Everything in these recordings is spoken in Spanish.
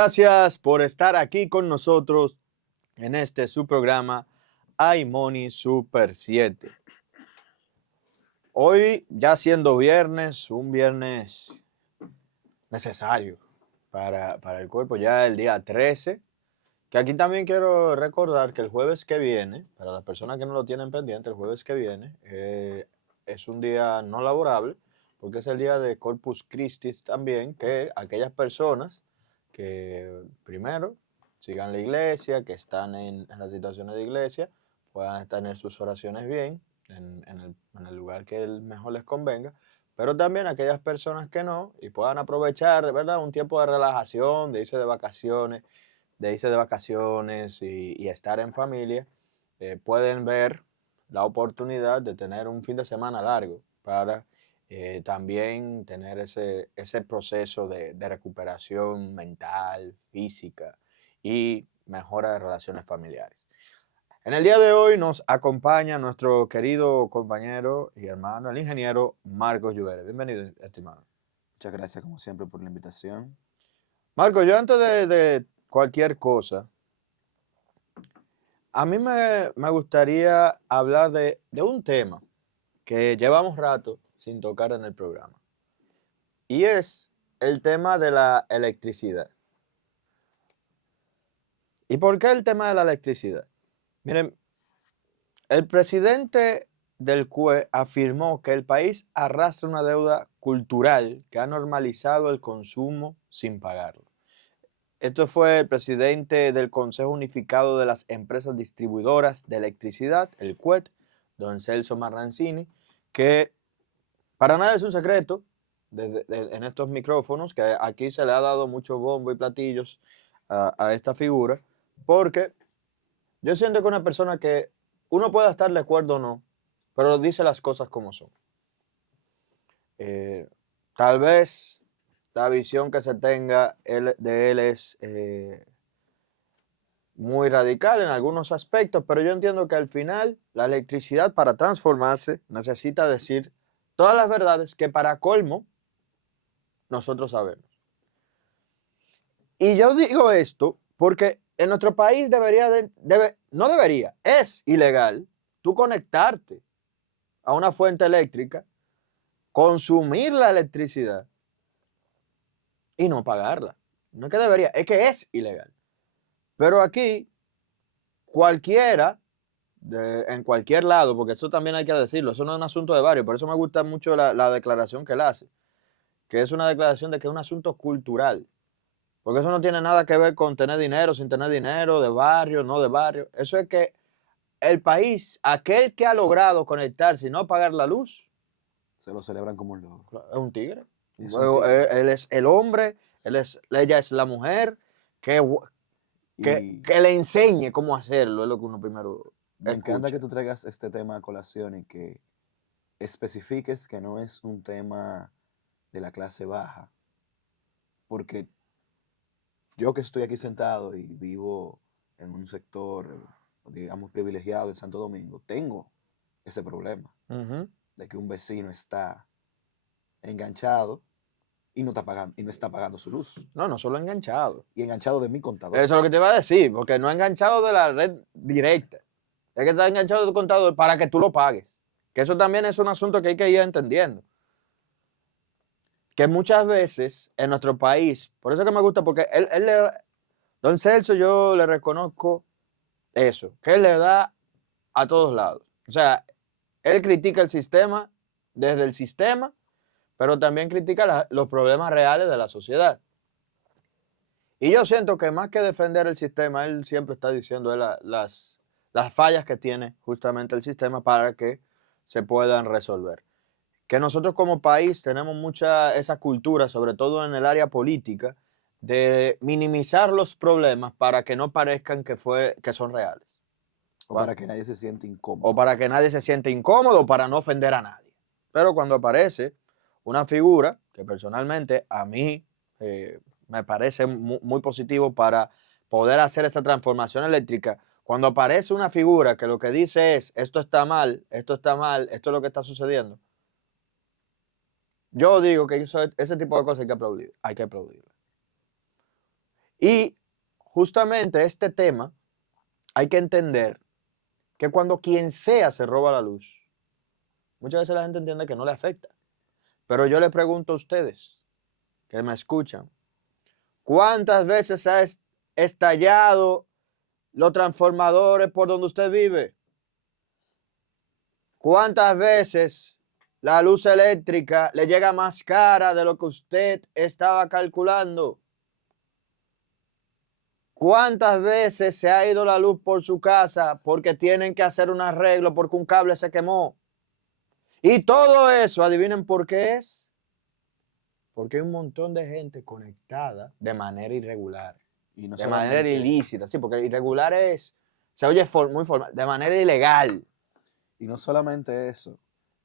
Gracias por estar aquí con nosotros en su programa iMoney Super 7. Hoy, ya siendo viernes, un viernes necesario para el cuerpo, ya el día 13, que aquí también quiero recordar que el jueves que viene, para las personas que no lo tienen pendiente, el jueves que viene es un día no laborable, porque es el día de Corpus Christi también, que aquellas personas que primero sigan la iglesia, que están en las situaciones de iglesia, puedan tener sus oraciones bien en el lugar que mejor les convenga, pero también aquellas personas que no y puedan aprovechar, ¿verdad?, un tiempo de relajación, de irse de vacaciones y estar en familia, pueden ver la oportunidad de tener un fin de semana largo para también tener ese proceso de recuperación mental, física y mejora de relaciones familiares. En el día de hoy nos acompaña nuestro querido compañero y hermano, el ingeniero Marcos Lluvere. Bienvenido, estimado. Muchas gracias, como siempre, por la invitación. Marcos, yo antes de cualquier cosa, a mí me gustaría hablar de un tema que llevamos rato sin tocar en el programa, y es el tema de la electricidad. ¿Y por qué el tema de la electricidad? Miren, el presidente del CUE afirmó que el país arrastra una deuda cultural que ha normalizado el consumo sin pagarlo. Esto fue el presidente del Consejo Unificado de las Empresas Distribuidoras de Electricidad, el CUET, don Celso Marrancini, que para nada es un secreto en estos micrófonos, que aquí se le ha dado mucho bombo y platillos a esta figura, porque yo siento que una persona que uno pueda estar de acuerdo o no, pero dice las cosas como son. Tal vez la visión que se tenga de él es muy radical en algunos aspectos, pero yo entiendo que al final la electricidad, para transformarse, necesita decir todas las verdades que, para colmo, nosotros sabemos. Y yo digo esto porque en nuestro país no debería, es ilegal tú conectarte a una fuente eléctrica, consumir la electricidad y no pagarla. No es que debería, es que es ilegal. Pero aquí cualquiera, en cualquier lado, porque eso también hay que decirlo, eso no es un asunto de barrio, por eso me gusta mucho la declaración que él hace, que es una declaración de que es un asunto cultural, porque eso no tiene nada que ver con tener dinero, sin tener dinero, de barrio, no de barrio. Eso es que el país, aquel que ha logrado conectarse y no pagar la luz, Se lo celebran como un logro. es un tigre. Es un tigre. Él es el hombre, ella es la mujer, que, Y que le enseñe cómo hacerlo, es lo que uno primero me encanta escucha. que tú traigas este tema a colación y que especifiques que no es un tema de la clase baja, porque yo que estoy aquí sentado y vivo en un sector, digamos, privilegiado en Santo Domingo, tengo ese problema Ujú. de que un vecino está enganchado y no está pagando su luz, No, no solo enganchado. y enganchado de mi contador. Eso es lo que te iba a decir, porque no enganchado de la red directa. Es que está enganchado de tu contador para que tú lo pagues. Que eso también es un asunto que hay que ir entendiendo. Que muchas veces en nuestro país, por eso que me gusta, porque don Celso, yo le reconozco eso, que él le da a todos lados. O sea, él critica el sistema desde el sistema, pero también critica los problemas reales de la sociedad. Y yo siento que más que defender el sistema, él siempre está diciendo las fallas que tiene justamente el sistema para que se puedan resolver. Que nosotros como país tenemos mucha esa cultura, sobre todo en el área política, de minimizar los problemas para que no parezcan que son reales. O para que nadie se siente O incómodo. para que nadie se siente incómodo, o para no ofender a nadie. Pero cuando aparece una figura que personalmente a mí me parece muy positivo para poder hacer esa transformación eléctrica, cuando aparece una figura que lo que dice es esto está mal, esto está mal, esto es lo que está sucediendo, yo digo que ese tipo de cosas hay que aplaudir, hay que aplaudirla. Y justamente este tema hay que entender que cuando quien sea se roba la luz, muchas veces la gente entiende que no le afecta. Pero yo le pregunto a ustedes que me escuchan, ¿cuántas veces ha estallado los transformadores por donde usted vive? ¿Cuántas veces la luz eléctrica le llega más cara de lo que usted estaba calculando? ¿Cuántas veces se ha ido la luz por su casa porque tienen que hacer un arreglo porque un cable se quemó? Y todo eso, adivinen por qué es. Porque hay un montón de gente conectada de manera irregular, Y no de manera solamente, ilícita, sí, porque irregular se oye muy formal, de manera ilegal. y no solamente eso,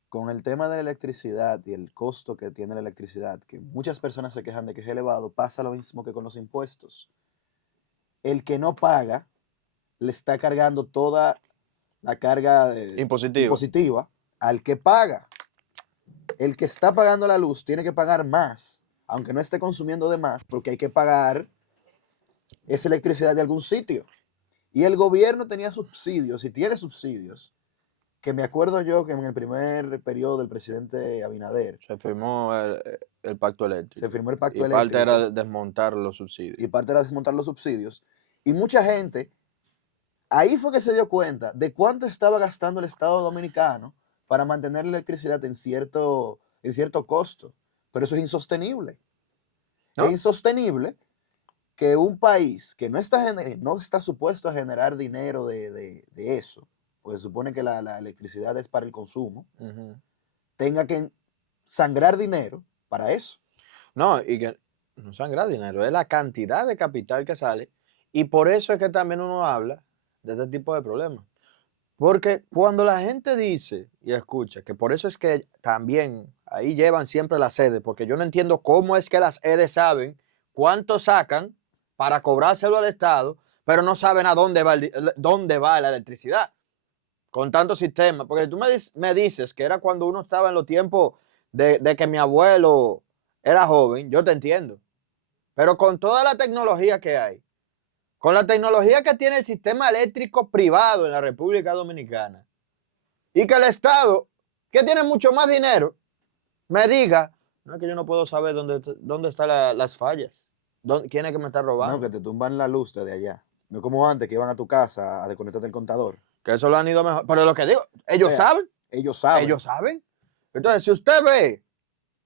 con el tema de la electricidad y el costo que tiene la electricidad, que muchas personas se quejan de que es elevado, pasa lo mismo que con los impuestos. El que no paga le está cargando toda la carga Impositivo. impositiva al que paga. El que está pagando la luz tiene que pagar más, aunque no esté consumiendo de más, porque hay que pagar esa electricidad de algún sitio. Y el gobierno tenía subsidios y tiene subsidios, que me acuerdo yo que en el primer periodo del presidente Abinader Se firmó el pacto eléctrico. se firmó el pacto Y parte eléctrico era desmontar los y subsidios. parte era desmontar los subsidios. Y mucha gente, ahí fue que se dio cuenta de cuánto estaba gastando el Estado Dominicano para mantener la electricidad en cierto costo. Pero eso es insostenible. Es ¿No? insostenible que un país que no está supuesto a generar dinero de eso, porque se supone que la electricidad es para el consumo, Ujú. tenga que sangrar dinero para eso. No, y que no sangra dinero, es la cantidad de capital que sale. Y por eso es que también uno habla de este tipo de problemas. Porque cuando la gente dice y escucha, que por eso es que también ahí llevan siempre las sedes, porque yo no entiendo cómo es que las EDES saben cuánto sacan para cobrárselo al Estado, pero no saben a dónde va la electricidad con tantos sistemas. Porque tú me dices que era cuando uno estaba en los tiempos de que mi abuelo era joven, yo te entiendo. Pero con toda la tecnología que hay, con la tecnología que tiene el sistema eléctrico privado en la República Dominicana, y que el Estado, que tiene mucho más dinero, me diga, no es que yo no puedo saber dónde están las fallas, quién es que me está No, que robando. te tumban la luz desde allá. No es como antes que iban a tu casa a desconectarte el contador. Que eso lo han ido mejor. Pero lo que digo, O sea, ellos saben. ellos saben. Entonces, si usted ve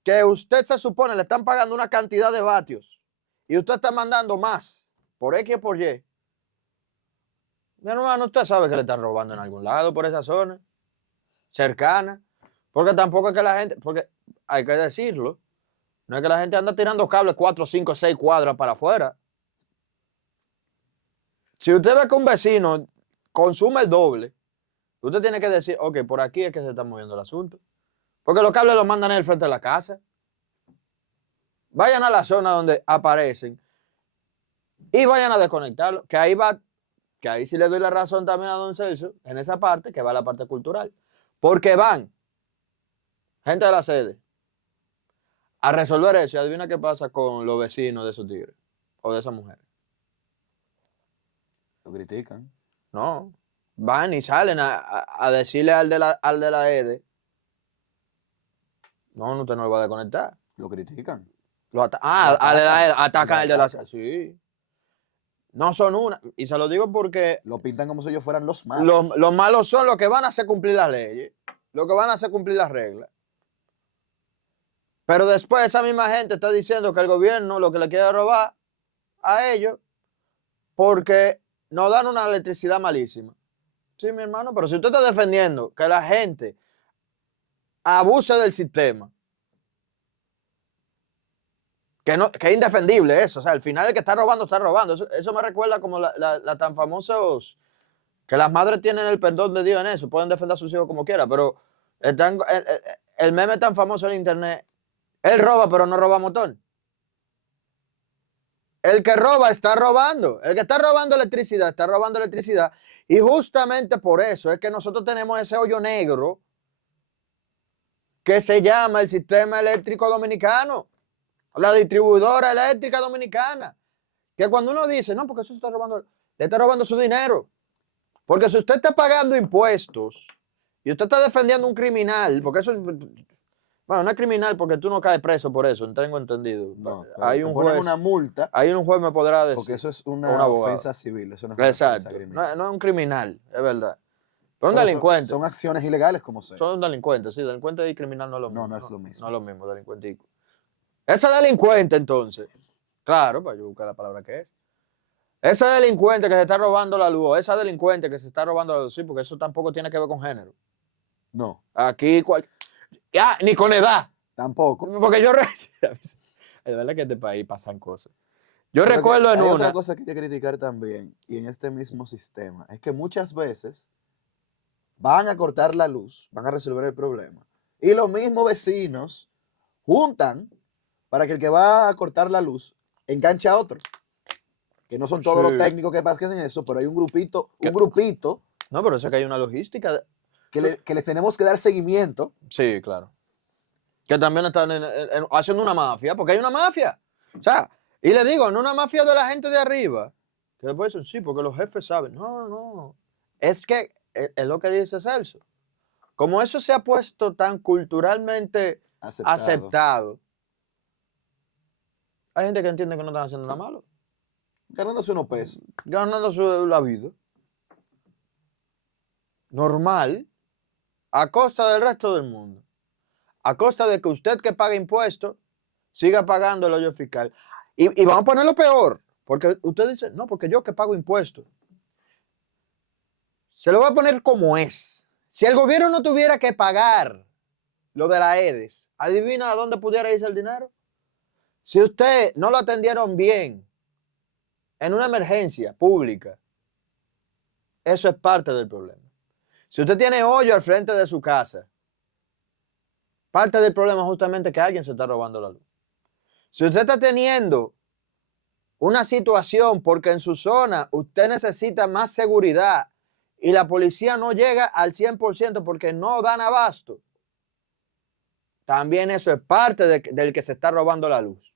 que usted se supone le están pagando una cantidad de vatios y usted está mandando más por X o por Y, mi hermano, usted sabe que le están robando en algún lado por esa zona, cercana. Porque tampoco es que la gente, porque hay que decirlo, no es que la gente anda tirando cables 4, 5, 6 cuadras para afuera. Si usted ve que un vecino consume el doble, usted tiene que decir, ok, por aquí es que se está moviendo el asunto. Porque los cables los mandan en el frente de la casa. Vayan a la zona donde aparecen y vayan a desconectarlo. Que ahí sí le doy la razón también a don Celso, en esa parte, que va la parte cultural. Porque van gente de la sede a resolver eso y adivina qué pasa con los vecinos de esos tigres o de esas mujeres. Lo critican. No, van y salen a decirle al de la EDE, no, usted no lo va a desconectar. Lo critican. Al Lo de la EDE, atacan. atacan Lo al de la atacan. sí. No son una, y se lo digo porque Lo pintan como si ellos fueran los malos. los malos son los que van a hacer cumplir las leyes, los que van a hacer cumplir las reglas. Pero después esa misma gente está diciendo que el gobierno lo que le quiere robar a ellos porque nos dan una electricidad malísima. Sí, mi hermano, pero si usted está defendiendo que la gente abuse del sistema, que es indefendible eso, o sea, al final el que está robando, está robando. Eso me recuerda como la tan famosos, que las madres tienen el perdón de Dios en eso, pueden defender a sus hijos como quieran, pero el meme tan famoso en internet, él roba pero no roba motor. El que roba está robando. El que está robando electricidad está robando electricidad. Y justamente por eso es que nosotros tenemos ese hoyo negro que se llama el sistema eléctrico dominicano, la distribuidora eléctrica dominicana, que cuando uno dice, no, porque eso se está robando, le está robando su dinero. Porque si usted está pagando impuestos y usted está defendiendo a un criminal, porque eso, bueno, no es criminal porque tú no caes preso por eso, tengo entendido. No, pero Hay te un ponen una juez, multa hay un juez me podrá porque decir, eso es o un una abogado. ofensa civil, eso no es una ofensa Exacto, criminal. no es un criminal, es verdad. Pero un Pero delincuente, son acciones ilegales como sea. son delincuentes, sí, delincuente y criminal no es lo No, mismo. no es lo No mismo. es lo mismo, delincuente y... Ese delincuente entonces, claro, para yo buscar la palabra que es. Ese delincuente que se está robando la luz, o esa delincuente que se está robando la luz, sí, porque eso tampoco tiene que ver con género. No, Aquí, ya, ni con edad. tampoco. Porque yo, es verdad que en este país pasan cosas. Yo Pero que recuerdo en hay otra una, cosa que hay que criticar también, y en este mismo sistema, es que muchas veces van a cortar la luz, van a resolver el problema, y los mismos vecinos juntan para que el que va a cortar la luz enganche a otro. Que no son todos los sí, técnicos que hacen eso, pero hay un que, grupito no, pero eso es que hay una logística. que les tenemos que dar seguimiento. Sí, claro. Que también están haciendo una mafia, porque hay una mafia. O sea, y le digo, no una mafia de la gente de arriba, que después dicen, sí, porque los jefes saben. No, no. Es que es lo que dice Celso. Como eso se ha puesto tan culturalmente Aceptado. aceptado, hay gente que entiende que no están haciendo nada malo, Ganándose unos pesos. ganando la vida. Normal, a costa del resto del mundo. A costa de que usted que paga impuestos siga pagando el hoyo fiscal. Y vamos a ponerlo peor, porque usted dice, no, porque yo que pago impuestos. Se lo voy a poner como es. Si el gobierno no tuviera que pagar lo de la EDES, ¿adivina a dónde pudiera irse el dinero? Si usted no lo atendieron bien en una emergencia pública, eso es parte del problema. Si usted tiene hoyo al frente de su casa, parte del problema es justamente que alguien se está robando la luz. Si usted está teniendo una situación porque en su zona usted necesita más seguridad y la policía no llega al 100% porque no dan abasto, también eso es parte del que se está robando la luz.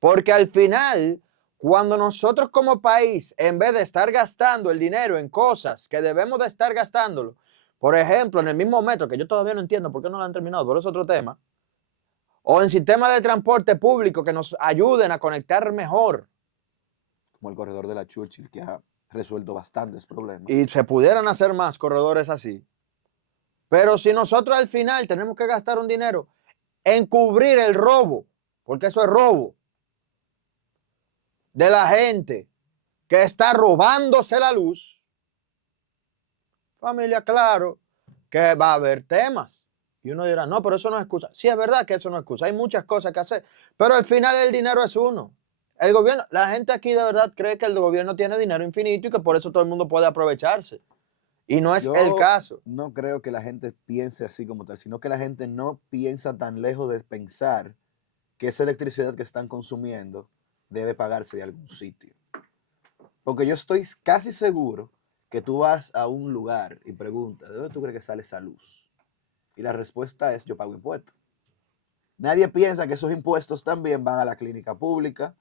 Porque al final, cuando nosotros como país, en vez de estar gastando el dinero en cosas que debemos de estar gastándolo, por ejemplo, en el mismo metro, que yo todavía no entiendo por qué no lo han terminado, pero es otro tema, o en sistemas de transporte público que nos ayuden a conectar mejor Como el corredor de la Churchill, que ha resuelto bastantes problemas. y se pudieran hacer más corredores así. Pero si nosotros al final tenemos que gastar un dinero en cubrir el robo, porque eso es robo, de la gente que está robándose la luz, familia, claro que va a haber temas. Y uno dirá, no, pero eso no es excusa. Sí, es verdad que eso no es excusa. Hay muchas cosas que hacer. Pero al final el dinero es uno. El gobierno, la gente aquí de verdad cree que el gobierno tiene dinero infinito y que por eso todo el mundo puede aprovecharse. Y no es el Yo caso. no creo que la gente piense así como tal, sino que la gente no piensa tan lejos de pensar que esa electricidad que están consumiendo debe pagarse de algún sitio. Porque yo estoy casi seguro que tú vas a un lugar y preguntas, ¿de dónde tú crees que sale esa luz? Y la respuesta es, yo pago impuestos. Nadie piensa que esos impuestos también van a la clínica pública,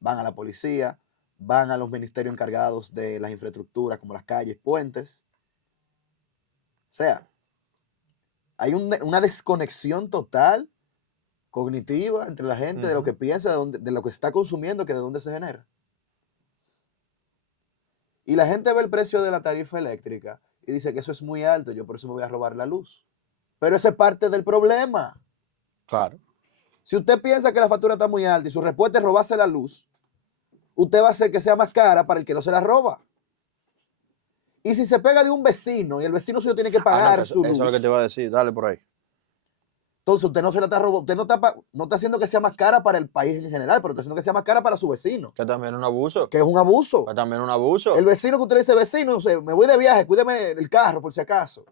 van a la policía, van a los ministerios encargados de las infraestructuras como las calles, puentes. O sea, hay una desconexión total cognitiva entre la gente de lo que piensa, de lo que está consumiendo, que de dónde se genera. Y la gente ve el precio de la tarifa eléctrica y dice que eso es muy alto, yo por eso me voy a robar la luz. Pero ese es parte del problema. Claro. Si usted piensa que la factura está muy alta y su respuesta es robarse la luz, usted va a hacer que sea más cara para el que no se la roba. Y si se pega de un vecino y el vecino suyo tiene que No, que pagar eso su es lo que te luz, iba a decir. Dale por ahí. entonces usted no se la está robando, usted no está haciendo que sea más cara para el país en general, pero está haciendo que sea más cara para su vecino, Que también es un abuso. que es un abuso. Que también es un abuso. El vecino que usted le dice, vecino, me voy de viaje, cuídeme el carro por si acaso.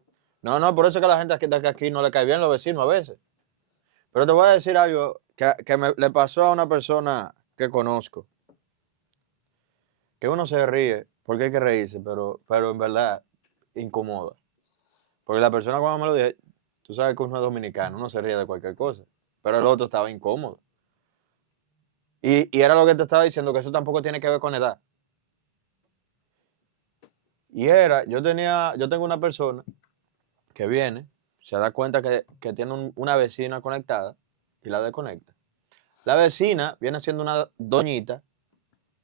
No, no, por eso es que a la gente aquí no le cae bien los vecinos a veces. Pero te voy a decir algo que le pasó a una persona que conozco. Que uno se ríe, porque hay que reírse, pero en verdad incomoda. Porque la persona cuando me lo dice, tú sabes que uno es dominicano, uno se ríe de cualquier cosa. Pero el otro estaba incómodo. Y era lo que te estaba diciendo, que eso tampoco tiene que ver con edad. Y yo tengo una persona que viene, se da cuenta que tiene una vecina conectada y la desconecta. La vecina viene siendo una doñita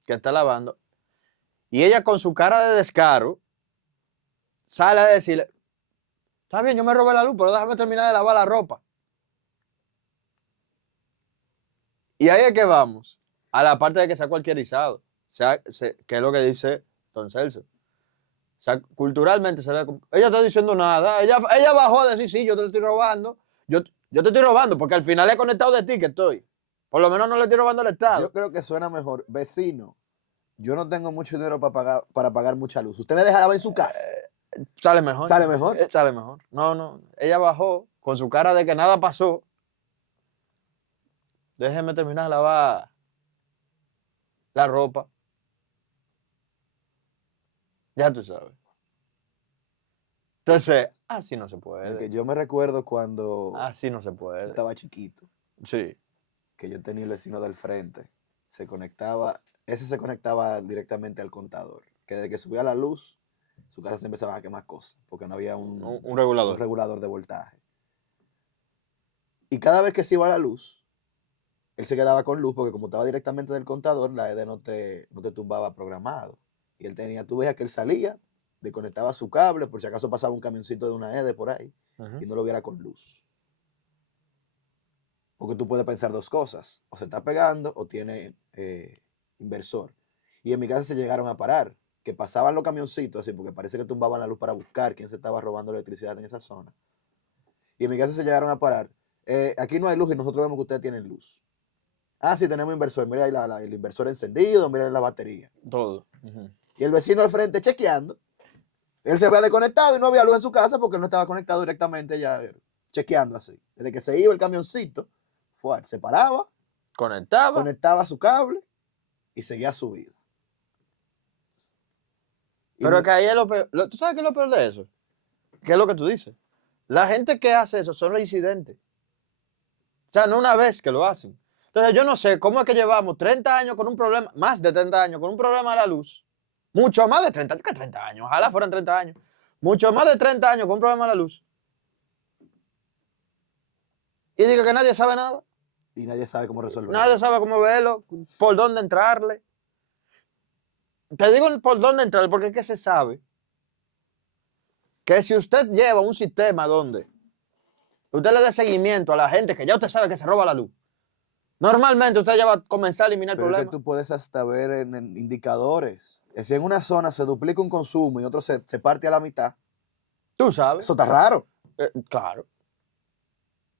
que está lavando y ella con su cara de descaro sale a decirle, está bien, yo me robé la luz, pero déjame terminar de lavar la ropa. Y ahí es que vamos, a la parte de que sea cualquierizado, que es lo que dice Don Celso. O sea, culturalmente se ve como, ella está diciendo nada, ella bajó a decir, sí, yo te estoy robando, yo te estoy robando, porque al final he conectado de ti que estoy. Por lo menos no le estoy robando al Estado. Yo creo que suena mejor. Vecino, yo no tengo mucho dinero para pagar mucha luz. ¿Usted me deja lavar en su casa? Sale mejor. ¿Sale mejor? Sale mejor. No, ella bajó con su cara de que nada pasó. Déjeme terminar de lavar la ropa. Ya tú sabes. Entonces, así no se puede. Porque yo me recuerdo cuando Así no se yo puede. estaba chiquito, Sí. que yo tenía el vecino del frente. Ese se conectaba directamente al contador. Que desde que subía la luz, su casa se empezaba a quemar cosas, porque no había Un regulador. un regulador de voltaje. Y cada vez que se iba la luz, él se quedaba con luz, porque como estaba directamente del contador, la ED no te tumbaba programado. Y tú veías que él salía, desconectaba su cable, por si acaso pasaba un camioncito de una ED por ahí, y no lo viera con luz. Porque tú puedes pensar dos cosas, o se está pegando o tiene inversor. Y en mi casa se llegaron a parar, que pasaban los camioncitos así, porque parece que tumbaban la luz para buscar quién se estaba robando electricidad en esa zona. Y en mi casa se llegaron a parar. Aquí no hay luz y nosotros vemos que ustedes tienen luz. Ah, sí, tenemos inversor. Mira ahí el inversor encendido, mira ahí la batería. Todo. Y el vecino al frente chequeando. Él se había desconectado y no había luz en su casa porque él no estaba conectado directamente ya, chequeando así. Desde que se iba el camioncito, se paraba, conectaba su cable y seguía su vida. Pero es que ahí es lo peor. ¿Tú sabes qué es lo peor de eso? ¿Qué es lo que tú dices? La gente que hace eso son reincidentes. O sea, no una vez que lo hacen. Entonces, yo no sé cómo es que llevamos 30 años con un problema, más de 30 años con un problema de la luz. Mucho más de 30 años, ¿qué 30 años? Ojalá fueran 30 años. Mucho más de 30 años con un problema de la luz. Y diga que nadie sabe nada. Y nadie sabe cómo resolverlo. Nadie sabe cómo verlo, por dónde entrarle. Te digo por dónde entrarle porque es que se sabe que si usted lleva un sistema donde usted le dé seguimiento a la gente que ya usted sabe que se roba la luz, normalmente usted ya va a comenzar a eliminar el Pero problema. es que tú puedes hasta ver en indicadores. Si en una zona se duplica un consumo y otro se parte a la mitad, Tú sabes. eso está raro. Claro.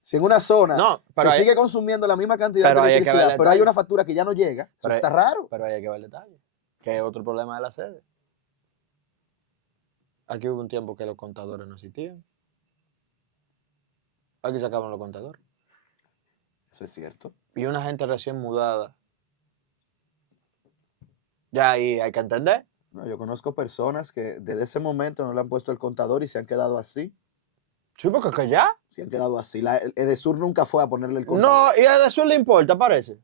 Si en una zona se sigue consumiendo la misma cantidad de electricidad, pero hay una factura que ya no llega, eso está raro. Pero ahí hay que ver el detalle, que es otro problema de la sede. Aquí hubo un tiempo que los contadores no existían. Aquí se acaban los contadores. Eso es cierto. Y una gente recién mudada. Ya ahí hay que entender. No, yo conozco personas que desde ese momento no le han puesto el contador y se han quedado así. Sí, porque que ya. Se han quedado así. El Edesur nunca fue a ponerle el contador. No, y a Edesur le importa, parece.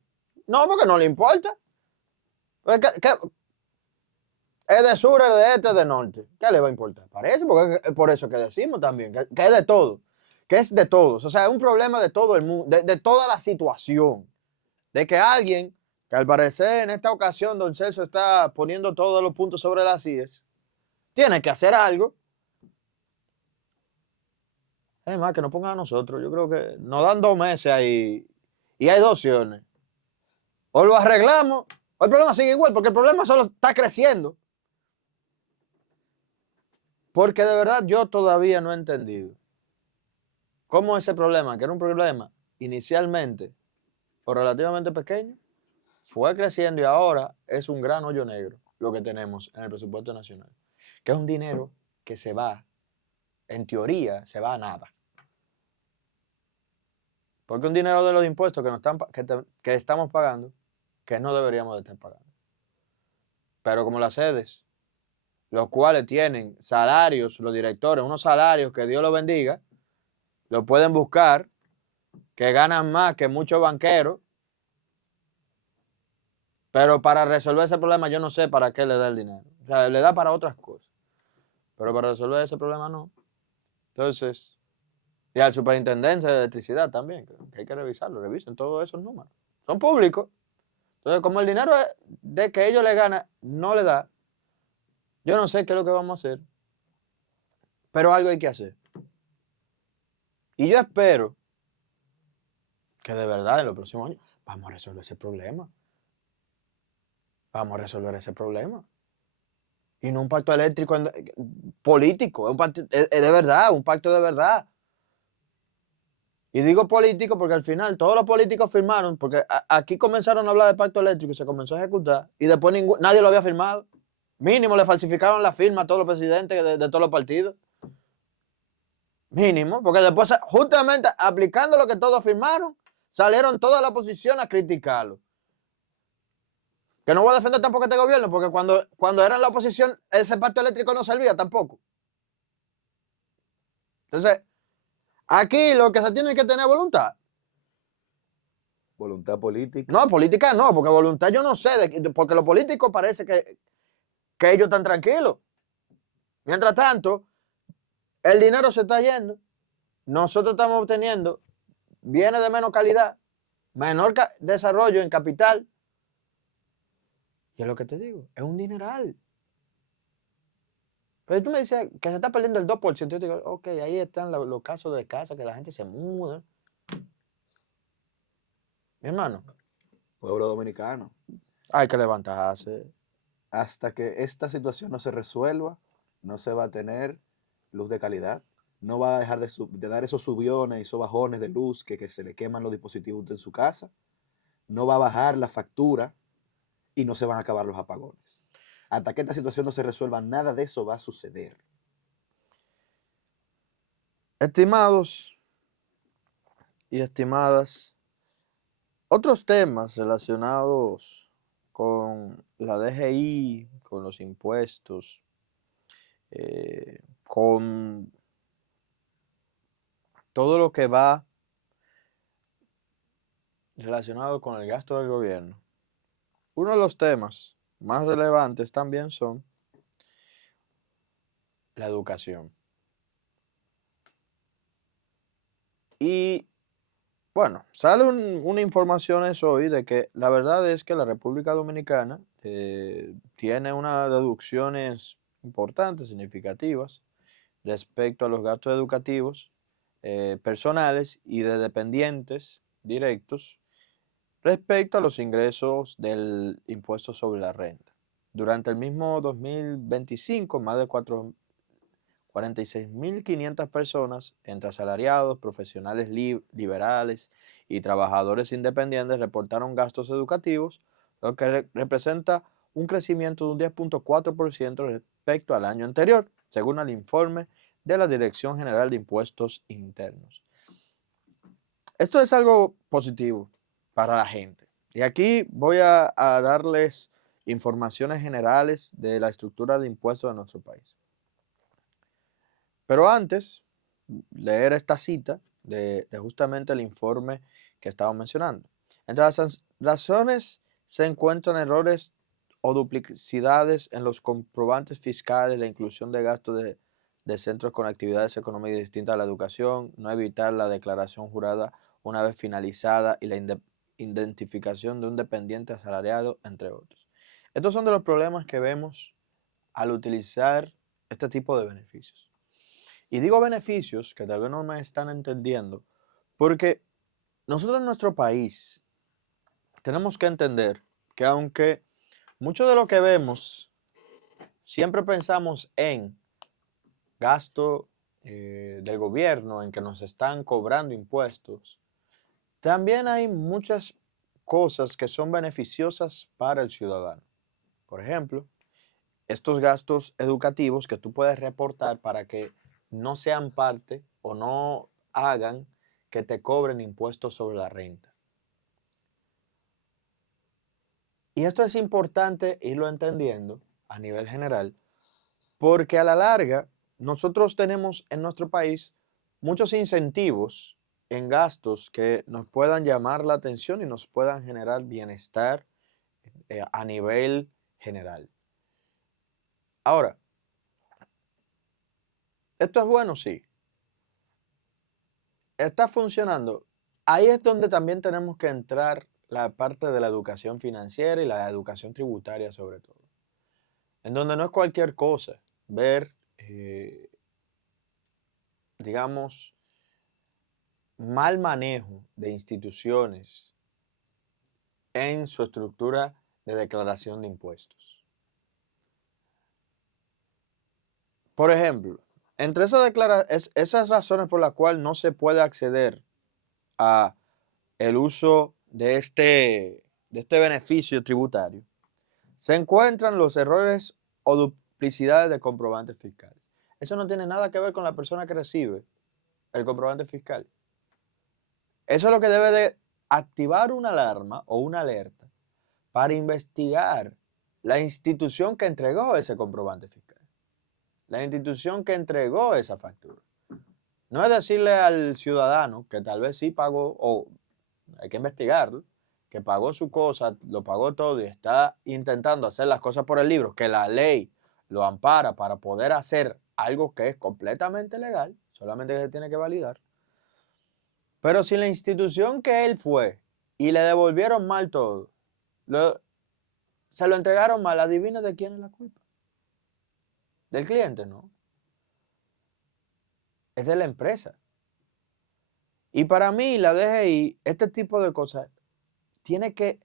No, porque no le importa. Edesur es de este, de norte. ¿Qué le va a importar? Parece, porque es por eso que decimos también, que es de todo. Que es de todos. O sea, es un problema de todo el mundo, de toda la situación. De que alguien, que al parecer en esta ocasión Don Celso está poniendo todos los puntos sobre las IES, tiene que hacer algo. Es más, que nos pongan a nosotros. Yo creo que nos dan 2 meses ahí y hay 2 opciones. O lo arreglamos, o el problema sigue igual, porque el problema solo está creciendo. Porque de verdad yo todavía no he entendido cómo ese problema, que era un problema inicialmente o relativamente pequeño, fue creciendo y ahora es un gran hoyo negro lo que tenemos en el presupuesto nacional. Que es un dinero que se va, en teoría, se va a nada. Porque un dinero de los impuestos que estamos pagando, que no deberíamos de estar pagando. Pero como las sedes, los cuales tienen salarios, los directores, unos salarios que Dios los bendiga, lo pueden buscar, que ganan más que muchos banqueros, Pero para resolver ese problema yo no sé para qué le da el dinero. O sea, le da para otras cosas. Pero para resolver ese problema no. Entonces, y al superintendente de electricidad también, que hay que revisarlo, revisen todos esos números. Son públicos. Entonces, como el dinero de que ellos le ganan no le da, yo no sé qué es lo que vamos a hacer, pero algo hay que hacer. Y yo espero que de verdad en los próximos años vamos a resolver ese problema. Vamos a resolver ese problema. Y no un pacto eléctrico político, es de verdad, un pacto de verdad. Y digo político porque al final todos los políticos firmaron, porque aquí comenzaron a hablar de pacto eléctrico y se comenzó a ejecutar, y después nadie lo había firmado. Mínimo le falsificaron la firma a todos los presidentes de todos los partidos. Mínimo, porque después, justamente aplicando lo que todos firmaron, salieron toda la oposición a criticarlo. Que no voy a defender tampoco a este gobierno, porque cuando era en la oposición, ese pacto eléctrico no servía tampoco. Entonces, aquí lo que se tiene que tener voluntad. Voluntad política. No, política no, porque voluntad yo no sé, porque los políticos parece que ellos están tranquilos. Mientras tanto, el dinero se está yendo, nosotros estamos obteniendo bienes de menos calidad, menor desarrollo en capital. Y es lo que te digo, es un dineral. Pero tú me dices que se está perdiendo el 2%. Yo te digo, ok, ahí están los casos de casa, que la gente se muda. Mi hermano, Pueblo dominicano. hay que levantarse. Hasta que esta situación no se resuelva, no se va a tener luz de calidad. No va a dejar de dar esos subiones y esos bajones de luz que se le queman los dispositivos en su casa. No va a bajar la factura y no se van a acabar los apagones. Hasta que esta situación no se resuelva, nada de eso va a suceder. Estimados y estimadas, otros temas relacionados con la DGI, con los impuestos, con todo lo que va relacionado con el gasto del gobierno. Uno de los temas más relevantes también son la educación. Y bueno, sale una información hoy de que la verdad es que la República Dominicana tiene unas deducciones importantes, significativas, respecto a los gastos educativos personales y de dependientes directos respecto a los ingresos del impuesto sobre la renta. Durante el mismo 2025, más de 46.500 personas, entre asalariados, profesionales liberales y trabajadores independientes, reportaron gastos educativos, lo que representa un crecimiento de un 10.4% respecto al año anterior, según el informe de la Dirección General de Impuestos Internos. Esto es algo positivo para la gente. Y aquí voy a darles informaciones generales de la estructura de impuestos de nuestro país. Pero antes, leer esta cita de justamente el informe que estaba mencionando. Entre las razones se encuentran errores o duplicidades en los comprobantes fiscales, la inclusión de gastos de centros con actividades económicas distintas a la educación, no evitar la declaración jurada una vez finalizada y la identificación de un dependiente asalariado, entre otros. Estos son de los problemas que vemos al utilizar este tipo de beneficios. Y digo beneficios que tal vez no me están entendiendo, porque nosotros en nuestro país tenemos que entender que aunque mucho de lo que vemos siempre pensamos en gasto del gobierno, en que nos están cobrando impuestos, también hay muchas cosas que son beneficiosas para el ciudadano. Por ejemplo, estos gastos educativos que tú puedes reportar para que no sean parte o no hagan que te cobren impuestos sobre la renta. Y esto es importante irlo entendiendo a nivel general, porque a la larga nosotros tenemos en nuestro país muchos incentivos en gastos que nos puedan llamar la atención y nos puedan generar bienestar a nivel general. Ahora, ¿esto es bueno? Sí. ¿Está funcionando? Ahí es donde también tenemos que entrar la parte de la educación financiera y la educación tributaria sobre todo. En donde no es cualquier cosa ver, digamos, mal manejo de instituciones en su estructura de declaración de impuestos. Por ejemplo, entre esas razones por las cuales no se puede acceder a el uso de este beneficio tributario, se encuentran los errores o duplicidades de comprobantes fiscales. Eso no tiene nada que ver con la persona que recibe el comprobante fiscal. Eso es lo que debe de activar una alarma o una alerta para investigar la institución que entregó ese comprobante fiscal, la institución que entregó esa factura. No es decirle al ciudadano que tal vez sí pagó, o hay que investigarlo, que pagó su cosa, lo pagó todo y está intentando hacer las cosas por el libro, que la ley lo ampara para poder hacer algo que es completamente legal, solamente que se tiene que validar. Pero si la institución que él fue y le devolvieron mal todo, se lo entregaron mal, adivina de quién es la culpa. Del cliente, no. Es de la empresa. Y para mí, la DGI, este tipo de cosas, tiene que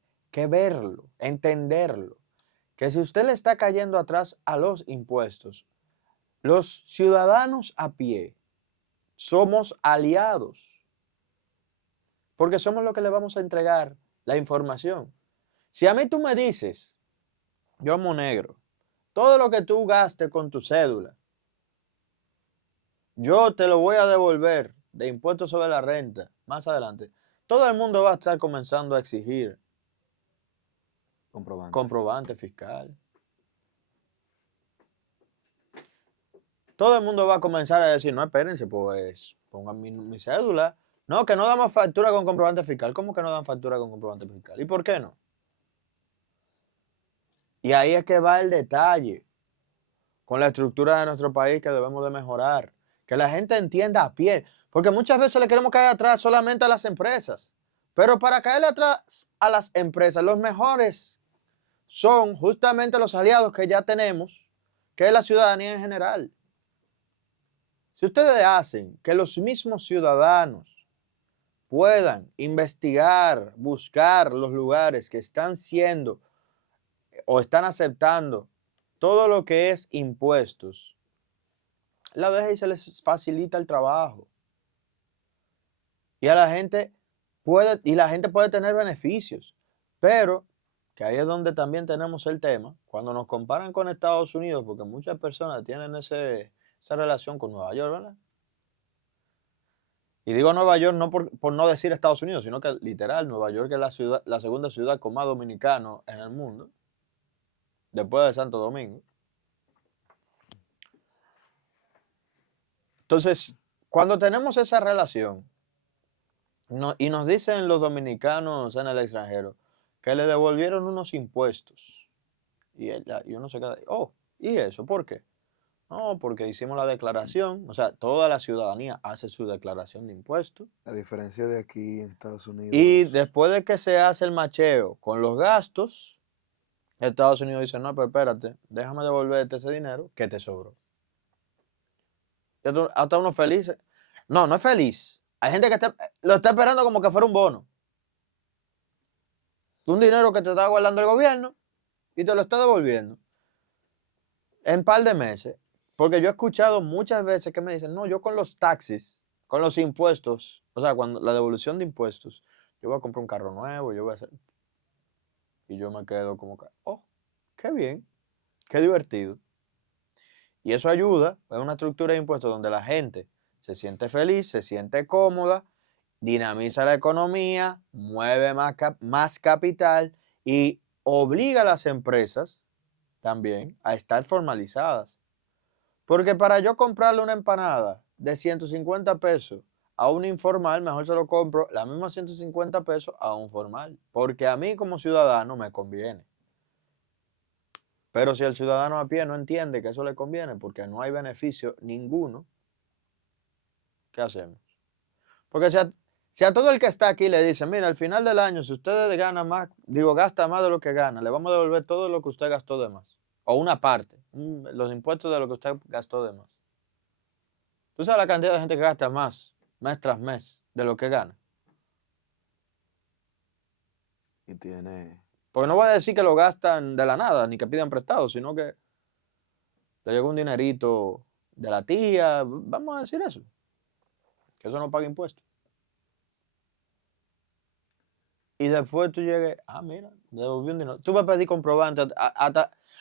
verlo, entenderlo. Que si usted le está cayendo atrás a los impuestos, los ciudadanos a pie somos aliados. Porque somos los que le vamos a entregar la información. Si a mí tú me dices, yo monegro, todo lo que tú gastes con tu cédula, yo te lo voy a devolver de impuestos sobre la renta más adelante. Todo el mundo va a estar comenzando a exigir comprobante fiscal. Todo el mundo va a comenzar a decir, no, espérense, pues pongan mi cédula. No, que no damos factura con comprobante fiscal. ¿Cómo que no dan factura con comprobante fiscal? ¿Y por qué no? Y ahí es que va el detalle con la estructura de nuestro país que debemos de mejorar. Que la gente entienda a pie. Porque muchas veces le queremos caer atrás solamente a las empresas. Pero para caerle atrás a las empresas, los mejores son justamente los aliados que ya tenemos, que es la ciudadanía en general. Si ustedes hacen que los mismos ciudadanos puedan investigar, buscar los lugares que están siendo o están aceptando todo lo que es impuestos, la DGI se les facilita el trabajo. Y a la gente puede tener beneficios, pero que ahí es donde también tenemos el tema, cuando nos comparan con Estados Unidos, porque muchas personas tienen esa relación con Nueva York, ¿verdad? Y digo Nueva York no por no decir Estados Unidos, sino que literal, Nueva York es la segunda ciudad con más dominicanos en el mundo, después de Santo Domingo. Entonces, cuando tenemos esa relación, y nos dicen los dominicanos en el extranjero que le devolvieron unos impuestos, y uno se queda, oh, ¿y eso? ¿Por qué? No, porque hicimos la declaración, o sea, toda la ciudadanía hace su declaración de impuestos. A diferencia de aquí en Estados Unidos. Y después de que se hace el macheo con los gastos, Estados Unidos dice, no, pero espérate, déjame devolverte ese dinero que te sobró. Y hasta uno feliz. No, no es feliz. Hay gente que lo está esperando como que fuera un bono. Un dinero que te está guardando el gobierno y te lo está devolviendo en par de meses. Porque yo he escuchado muchas veces que me dicen, no, yo con los taxis, con los impuestos, o sea, cuando la devolución de impuestos, yo voy a comprar un carro nuevo, yo voy a hacer... Y yo me quedo como que, oh, qué bien, qué divertido. Y eso ayuda, es una estructura de impuestos donde la gente se siente feliz, se siente cómoda, dinamiza la economía, mueve más capital y obliga a las empresas también a estar formalizadas. Porque para yo comprarle una empanada de 150 pesos a un informal, mejor se lo compro la misma 150 pesos a un formal. Porque a mí como ciudadano me conviene. Pero si el ciudadano a pie no entiende que eso le conviene porque no hay beneficio ninguno, ¿qué hacemos? Porque si a todo el que está aquí le dicen, mira, al final del año, si usted gana más, digo, gasta más de lo que gana, le vamos a devolver todo lo que usted gastó de más. O una parte, los impuestos de lo que usted gastó de más. ¿Tú sabes la cantidad de gente que gasta más, mes tras mes, de lo que gana? Y tiene, Porque no voy a decir que lo gastan de la nada, ni que pidan prestado, sino que le llegó un dinerito de la tía, vamos a decir eso, que eso no paga impuestos. Y después tú llegues, mira, devolví un dinero. Tú vas a pedir comprobante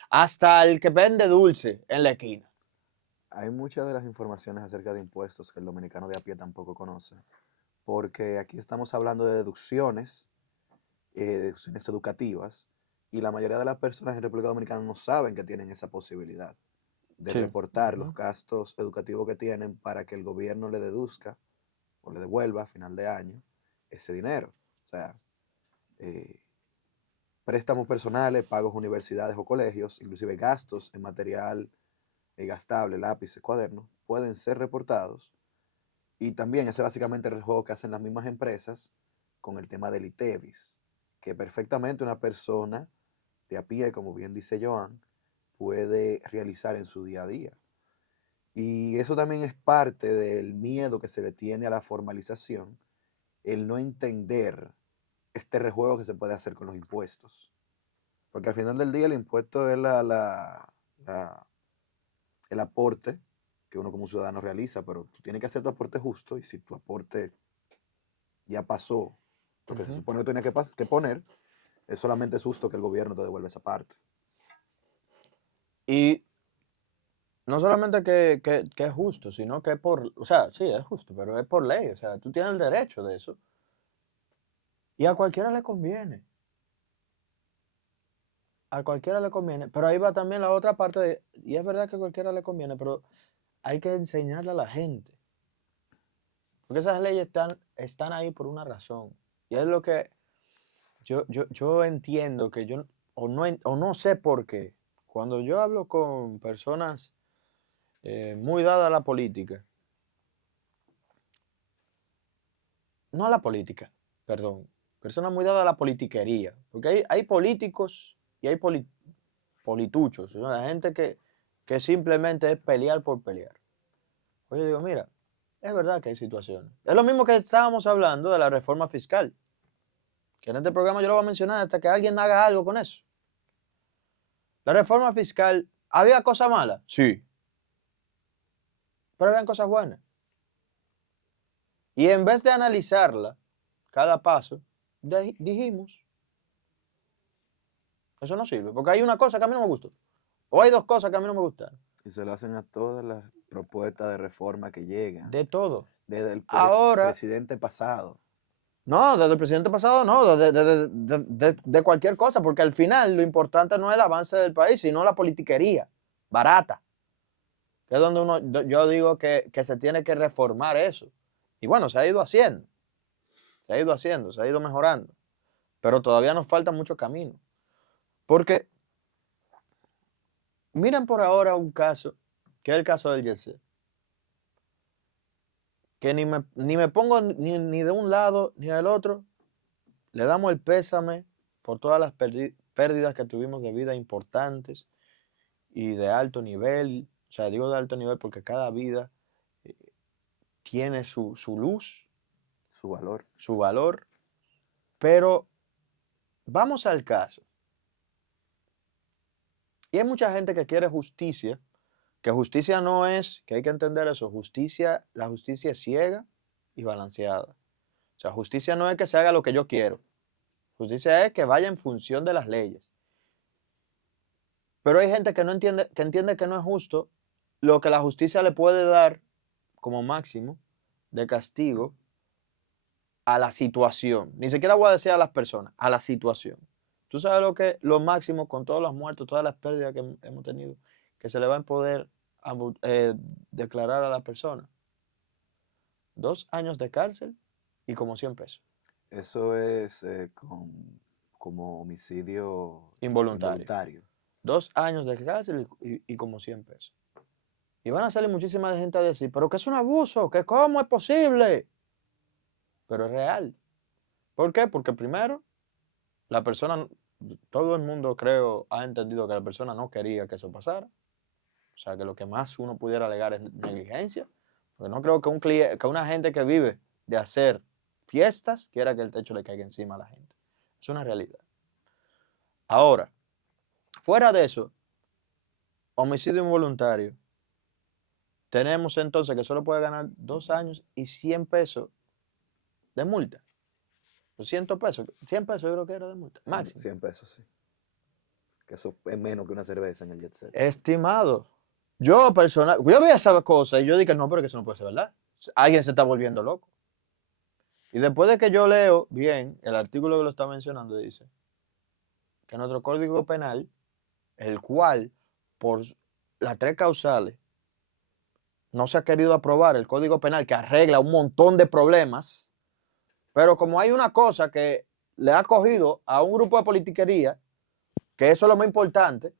hasta el que vende dulce en la esquina. hay muchas de las informaciones acerca de impuestos que el dominicano de a pie tampoco conoce, porque aquí estamos hablando de deducciones educativas, y la mayoría de las personas en República Dominicana no saben que tienen esa posibilidad de Sí. reportar los gastos educativos que tienen para que el gobierno le deduzca o le devuelva a final de año ese dinero. O sea, eh, préstamos personales, pagos a universidades o colegios, inclusive gastos en material gastable, lápices, cuadernos, pueden ser reportados. Y también ese básicamente es el juego que hacen las mismas empresas con el tema del ITEVIS, que perfectamente una persona de a pie, como bien dice Joan, puede realizar en su día a día. Y eso también es parte del miedo que se le tiene a la formalización, el no entender este rejuego que se puede hacer con los impuestos. Porque al final del día el impuesto es la- el aporte que uno como ciudadano realiza, pero tú tienes que hacer tu aporte justo, y si tu aporte ya pasó lo que se supone que tenía que poner, es solamente es justo que el gobierno te devuelva esa parte. Y no solamente que es justo, sino que es por, o sea, sí, es justo, pero es por ley. O sea, tú tienes el derecho de eso. Y a cualquiera le conviene. A cualquiera le conviene. Pero ahí va también la otra parte de, y es verdad que a cualquiera le conviene, pero hay que enseñarle a la gente. Porque esas leyes están ahí por una razón. Y es lo que yo entiendo que yo, o no sé por qué, cuando yo hablo con personas muy dadas a la política, no a la política, perdón, personas muy dadas a la politiquería, porque hay políticos y hay polituchos, o sea, gente que simplemente es pelear por pelear. Pues yo digo, mira, es verdad que hay situaciones. Es lo mismo que estábamos hablando de la reforma fiscal, que en este programa yo lo voy a mencionar hasta que alguien haga algo con eso. La reforma fiscal, ¿había cosas malas? Sí, pero habían cosas buenas. Y en vez de analizarla, cada paso, dijimos, eso no sirve, porque hay una cosa que a mí no me gustó, o hay dos cosas que a mí no me gustaron, Y se lo hacen a todas las propuestas de reforma que llegan, de todo. desde el Ahora, presidente pasado. no, desde el presidente pasado no, de cualquier cosa, porque al final lo importante no es el avance del país, sino la politiquería barata, que es donde yo digo que se tiene que reformar eso. Y bueno, se ha ido haciendo, se ha ido haciendo, se ha ido mejorando, pero todavía nos falta mucho camino. Porque miren por ahora un caso, que es el caso del Yesé, que ni me pongo ni de un lado ni del otro, le damos el pésame por todas las pérdidas que tuvimos de vida importantes y de alto nivel. O sea, digo de alto nivel porque cada vida eh, tiene su luz, Su valor. su valor, pero vamos al caso. Y hay mucha gente que quiere justicia, que justicia no es, que hay que entender eso, justicia, la justicia es ciega y balanceada. O sea, justicia no es que se haga lo que yo quiero, justicia es que vaya en función de las leyes. Pero hay gente que no entiende que no es justo lo que la justicia le puede dar como máximo de castigo a la situación. Ni siquiera voy a decir a las personas, a la situación. Tú sabes lo máximo con todos los muertos, todas las pérdidas que hemos tenido, que se le va a poder declarar a la persona. 2 años de cárcel y como 100 pesos. Eso es como homicidio Involuntario. involuntario. 2 años de cárcel y como 100 pesos. Y van a salir muchísima gente a decir, pero que es un abuso, que cómo es posible. Pero es real. ¿Por qué? Porque primero, la persona, todo el mundo creo ha entendido que la persona no quería que eso pasara. O sea, que lo que más uno pudiera alegar es negligencia. Porque no creo que una gente que vive de hacer fiestas quiera que el techo le caiga encima a la gente. Es una realidad. Ahora, fuera de eso, homicidio involuntario, tenemos entonces que solo puede ganar 2 años y 100 pesos de multa. 200 pesos, 100 pesos yo creo que era de multa, 100, máximo. 100 pesos, sí. Que eso es menos que una cerveza en el jet set. Estimado, yo personal, yo veía esa cosa y yo dije, no, pero que eso no puede ser verdad. Alguien se está volviendo loco. Y después de que yo leo bien el artículo que lo está mencionando, dice que nuestro Código Penal, el cual por las 3 causales no se ha querido aprobar, el Código Penal que arregla un montón de problemas, pero como hay una cosa que le ha cogido a un grupo de politiquería, que eso es lo más importante,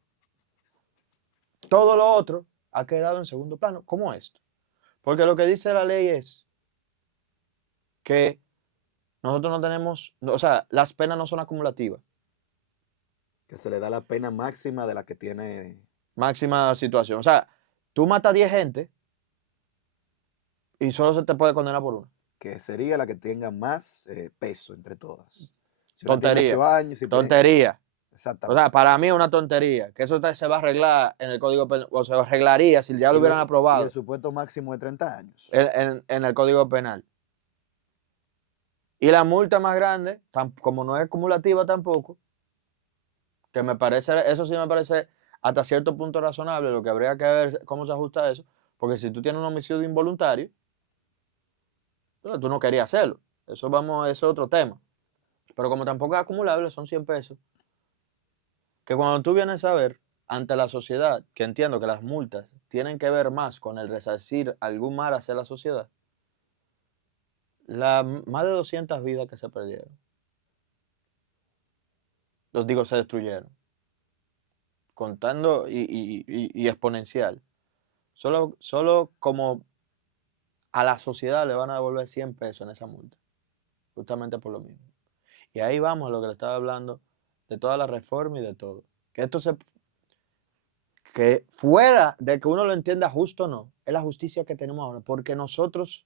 todo lo otro ha quedado en segundo plano, como esto. Porque lo que dice la ley es que nosotros no tenemos, o sea, las penas no son acumulativas. Que se le da la pena máxima de la que tiene. Máxima situación. O sea, tú matas a 10 gente y solo se te puede condenar por una. Que sería la que tenga más peso entre todas. Si una tiene Tontería. 8 años, si tiene. Tontería. O Exactamente. sea, para mí es una tontería. Que eso se va a arreglar en el Código Penal, o se arreglaría si ya lo hubieran Y aprobado el supuesto máximo de 30 años. en el Código Penal. Y la multa más grande, como no es acumulativa tampoco, que me parece, eso sí me parece hasta cierto punto razonable, lo que habría que ver cómo se ajusta eso, porque si tú tienes un homicidio involuntario, pero tú no querías hacerlo, eso es otro tema. Pero como tampoco es acumulable, son 100 pesos, que cuando tú vienes a ver ante la sociedad, que entiendo que las multas tienen que ver más con el resarcir algún mal hacia la sociedad, más de 200 vidas que se perdieron, los digo, se destruyeron, contando y exponencial. Solo como a la sociedad le van a devolver 100 pesos en esa multa, justamente por lo mismo. Y ahí vamos a lo que le estaba hablando, de toda la reforma y de todo. Que fuera de que uno lo entienda justo o no, es la justicia que tenemos ahora, porque nosotros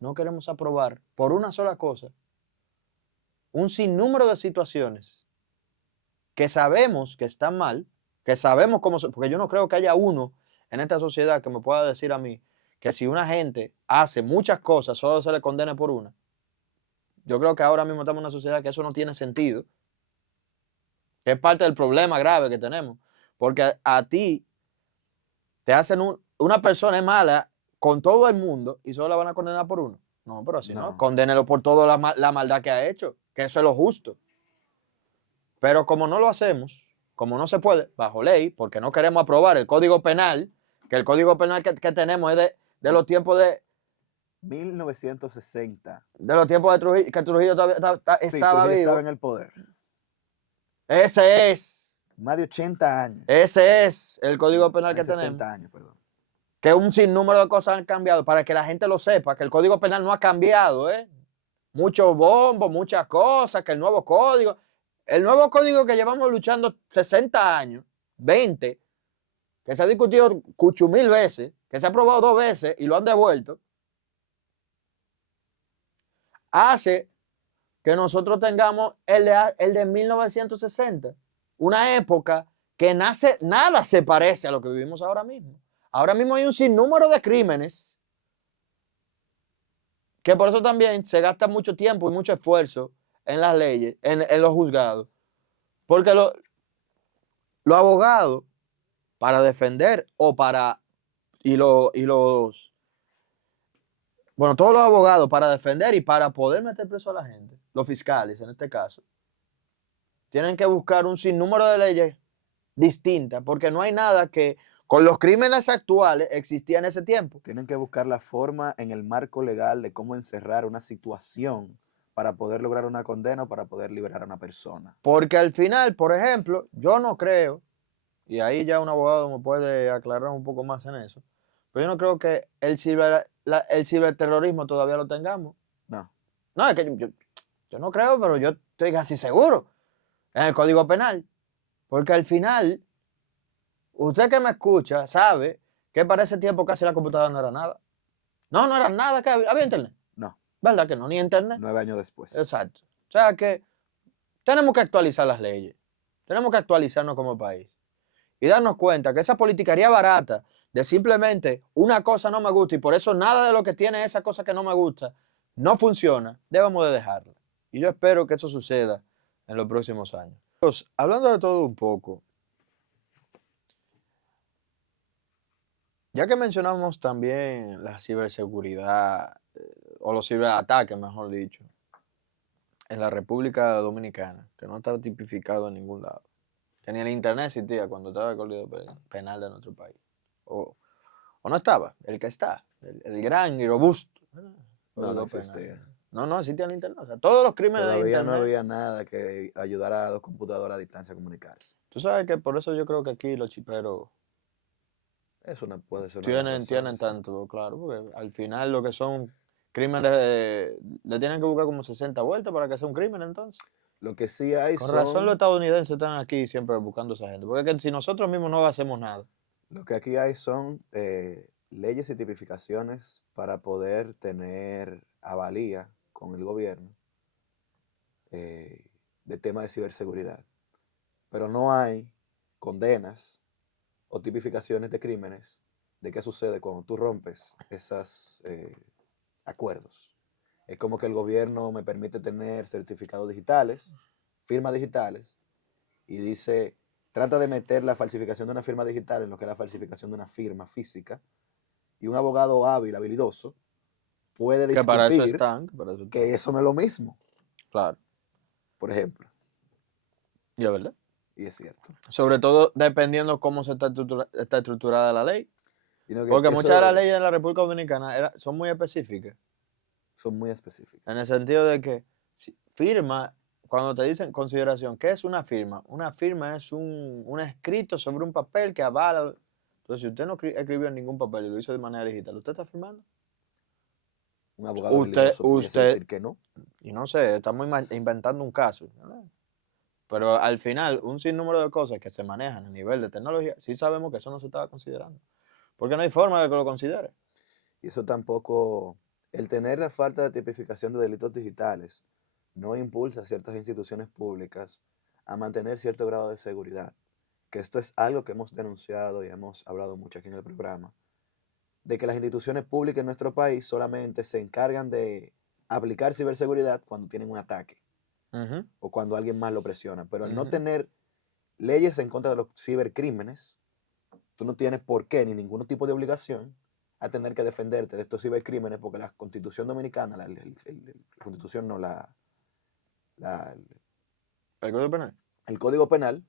no queremos aprobar por una sola cosa un sinnúmero de situaciones que sabemos que están mal, que sabemos cómo, porque yo no creo que haya uno en esta sociedad que me pueda decir a mí que si una gente hace muchas cosas, solo se le condene por una. Yo creo que ahora mismo estamos en una sociedad que eso no tiene sentido, que es parte del problema grave que tenemos, porque a ti te hacen una persona es mala con todo el mundo y solo la van a condenar por uno. No, pero así no. Condénelo por toda la maldad que ha hecho, que eso es lo justo. Pero como no lo hacemos, como no se puede, bajo ley, porque no queremos aprobar el Código Penal, que el Código Penal que tenemos es de los tiempos de 1960. de los tiempos de Trujillo, que Trujillo todavía estaba Trujillo vivo. estaba en el poder. Ese es. Más de 80 años. Ese es el Código Penal que 60 tenemos. años, perdón. Que un sinnúmero de cosas han cambiado, para que la gente lo sepa, que el Código Penal no ha cambiado, ¿eh? Mucho bombo, muchas cosas, que el nuevo código que llevamos luchando 60 años, 20, que se ha discutido 8,000 veces, que se ha aprobado 2 veces y lo han devuelto, hace que nosotros tengamos el de 1960, una época que nada se parece a lo que vivimos ahora mismo. Ahora mismo hay un sinnúmero de crímenes que por eso también se gasta mucho tiempo y mucho esfuerzo en las leyes, en los juzgados. Porque los abogados, para defender bueno, todos los abogados para defender y para poder meter preso a la gente, los fiscales en este caso, tienen que buscar un sinnúmero de leyes distintas, porque no hay nada que con los crímenes actuales existía en ese tiempo. Tienen que buscar la forma en el marco legal de cómo encerrar una situación para poder lograr una condena o para poder liberar a una persona. Porque al final, por ejemplo, yo no creo y ahí ya un abogado me puede aclarar un poco más en eso. Pero yo no creo que el ciberterrorismo todavía lo tengamos. No. No, es que yo no creo, pero yo estoy casi seguro en el Código Penal. Porque al final, usted que me escucha sabe que para ese tiempo casi la computadora no era nada. No era nada, que había internet. No. ¿Verdad que no? Ni internet. 9 años después. Exacto. O sea que tenemos que actualizar las leyes. Tenemos que actualizarnos como país. Y darnos cuenta que esa politiquería barata de simplemente una cosa no me gusta y por eso nada de lo que tiene esa cosa que no me gusta no funciona, debemos de dejarla. Y yo espero que eso suceda en los próximos años. Pues, hablando de todo un poco, ya que mencionamos también la ciberseguridad, o los ciberataques, mejor dicho, en la República Dominicana, que no estaba tipificado en ningún lado, que ni el internet existía cuando estaba el Código Penal de nuestro país, o no estaba, el que está, el gran y robusto No Código Penal. existía. No existía el internet, o sea, todos los crímenes de Todavía internet. no había nada que ayudara a dos computadoras a distancia a comunicarse. Tú sabes que por eso yo creo que aquí los chiperos Eso no puede ser una de las tienen razones, sí. tanto, claro, porque al final lo que son crímenes, le tienen que buscar como 60 vueltas para que sea un crimen entonces. Lo que sí hay Con razón los son, estadounidenses están aquí siempre buscando a esa gente, porque es que si nosotros mismos no hacemos nada. lo que aquí hay son leyes y tipificaciones para poder tener avalía con el gobierno de tema de ciberseguridad. Pero no hay condenas o tipificaciones de crímenes de qué sucede cuando tú rompes esos acuerdos. Es como que el gobierno me permite tener certificados digitales, firmas digitales, y dice, trata de meter la falsificación de una firma digital en lo que es la falsificación de una firma física, y un abogado hábil, habilidoso, puede Que para eso discutir están, que para eso están. que eso no es lo mismo, Claro, por ejemplo, y es verdad. y es cierto. Sobre todo dependiendo cómo está estructurada la ley. Y no, que Porque muchas de las eso leyes en la República Dominicana son muy específicas. son muy específicos. En el sentido de que firma, cuando te dicen consideración, ¿qué es una firma? Una firma es un escrito sobre un papel que avala. Entonces, si usted no escribió en ningún papel y lo hizo de manera digital, ¿usted está firmando? Un abogado habilidoso pudiese decir que no. Y no sé, estamos inventando un caso, ¿verdad? Pero al final, un sinnúmero de cosas que se manejan a nivel de tecnología, sí sabemos que eso no se estaba considerando. Porque no hay forma de que lo considere. Y eso tampoco, el tener la falta de tipificación de delitos digitales no impulsa a ciertas instituciones públicas a mantener cierto grado de seguridad. Que esto es algo que hemos denunciado y hemos hablado mucho aquí en el programa, de que las instituciones públicas en nuestro país solamente se encargan de aplicar ciberseguridad cuando tienen un ataque Ujú. o cuando alguien más lo presiona. Pero al no Ujú. tener leyes en contra de los cibercrímenes, tú no tienes por qué ni ningún tipo de obligación a tener que defenderte de estos cibercrímenes porque la Constitución Dominicana, la Constitución no, ¿El Código Penal? el Código Penal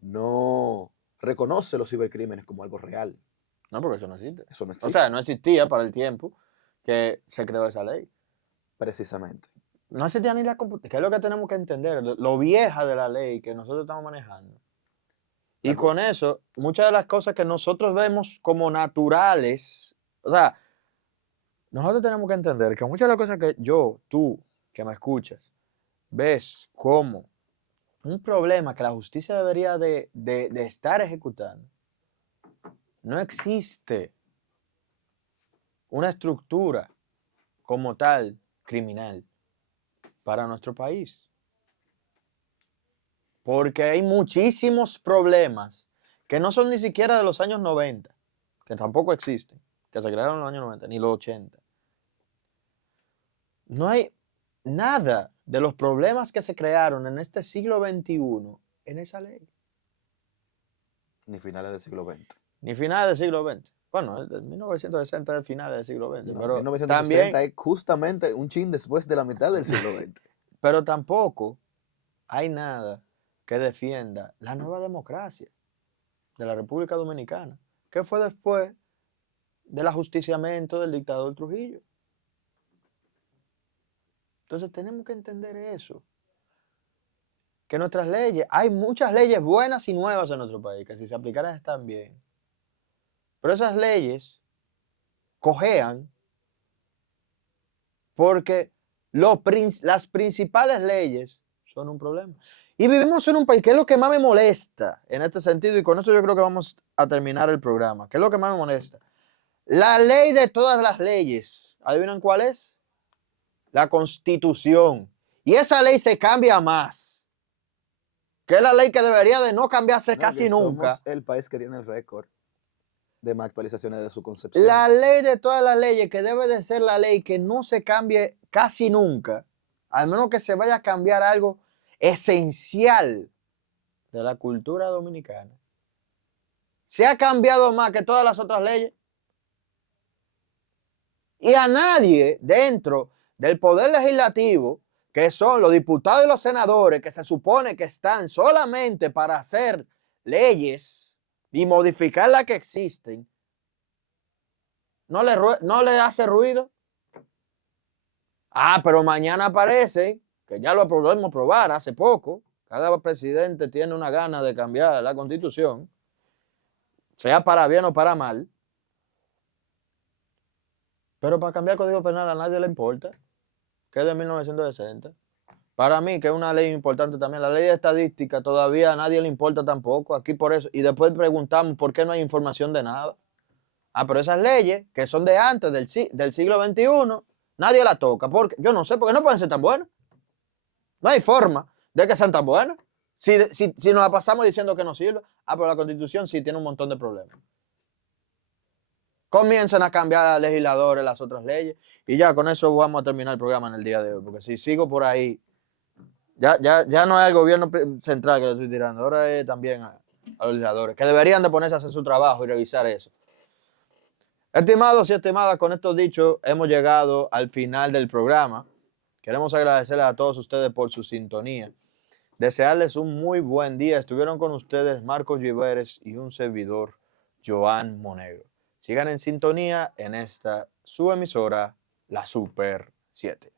no reconoce los cibercrímenes como algo real. No, porque eso no existe. Eso no O sea, existe, no existía para el tiempo que se creó esa ley. precisamente. No existía ni la computadora. ¿Qué es lo que tenemos que entender? Lo vieja de la ley que nosotros estamos manejando. Y La co- con eso, muchas de las cosas que nosotros vemos como naturales, o sea, nosotros tenemos que entender que muchas de las cosas que tú, que me escuchas, ves como un problema que la justicia debería de estar ejecutando, no existe una estructura como tal criminal para nuestro país. Porque hay muchísimos problemas que no son ni siquiera de los años 90, que tampoco existen, que se crearon en los años 90, ni los 80. No hay nada de los problemas que se crearon en este siglo XXI en esa ley. Ni finales del siglo XX. Ni finales del siglo XX. Bueno, el de 1960 es finales del siglo XX, No, pero 1960 también, es justamente un chin después de la mitad del siglo XX. pero tampoco hay nada que defienda la nueva democracia de la República Dominicana, que fue después del ajusticiamiento del dictador Trujillo. Entonces tenemos que entender eso, que nuestras leyes, hay muchas leyes buenas y nuevas en nuestro país, que si se aplicaran están bien. Pero esas leyes cojean porque las principales leyes son un problema. Y vivimos en un país, que es lo que más me molesta en este sentido, y con esto yo creo que vamos a terminar el programa, ¿qué es lo que más me molesta? La ley de todas las leyes, ¿adivinan cuál es? La Constitución. Y esa ley se cambia más, que es la ley que debería de no cambiarse casi nunca. Somos el país que tiene el récord de más actualizaciones de su concepción. La ley de todas las leyes, que debe de ser la ley que no se cambie casi nunca, al menos que se vaya a cambiar algo esencial de la cultura dominicana, se ha cambiado más que todas las otras leyes. Y a nadie dentro del poder legislativo, que son los diputados y los senadores, que se supone que están solamente para hacer leyes y modificar las que existen, no le hace ruido. Pero mañana aparece, que ya lo podemos probar hace poco, cada presidente tiene una gana de cambiar la Constitución, sea para bien o para mal, pero para cambiar el Código Penal a nadie le importa, que es de 1960. Para mí, que es una ley importante también, la ley de estadística todavía a nadie le importa tampoco, aquí por eso, y después preguntamos por qué no hay información de nada. Pero esas leyes, que son de antes del siglo XXI, nadie las toca, porque yo no sé, porque no pueden ser tan buenas. No hay forma de que sean tan buenas. Si nos la pasamos diciendo que no sirve, pero la Constitución sí tiene un montón de problemas. Comiencen a cambiar a legisladores las otras leyes, y ya con eso vamos a terminar el programa en el día de hoy, porque si sigo por ahí, ya no es el gobierno central que le estoy tirando, ahora es también a los legisladores, que deberían de ponerse a hacer su trabajo y revisar eso. Estimados y estimadas, con esto dicho, hemos llegado al final del programa. Queremos agradecerles a todos ustedes por su sintonía. Desearles un muy buen día. Estuvieron con ustedes Marcos Giveres y un servidor, Joan Monegro. Sigan en sintonía en esta su emisora, la Super 7.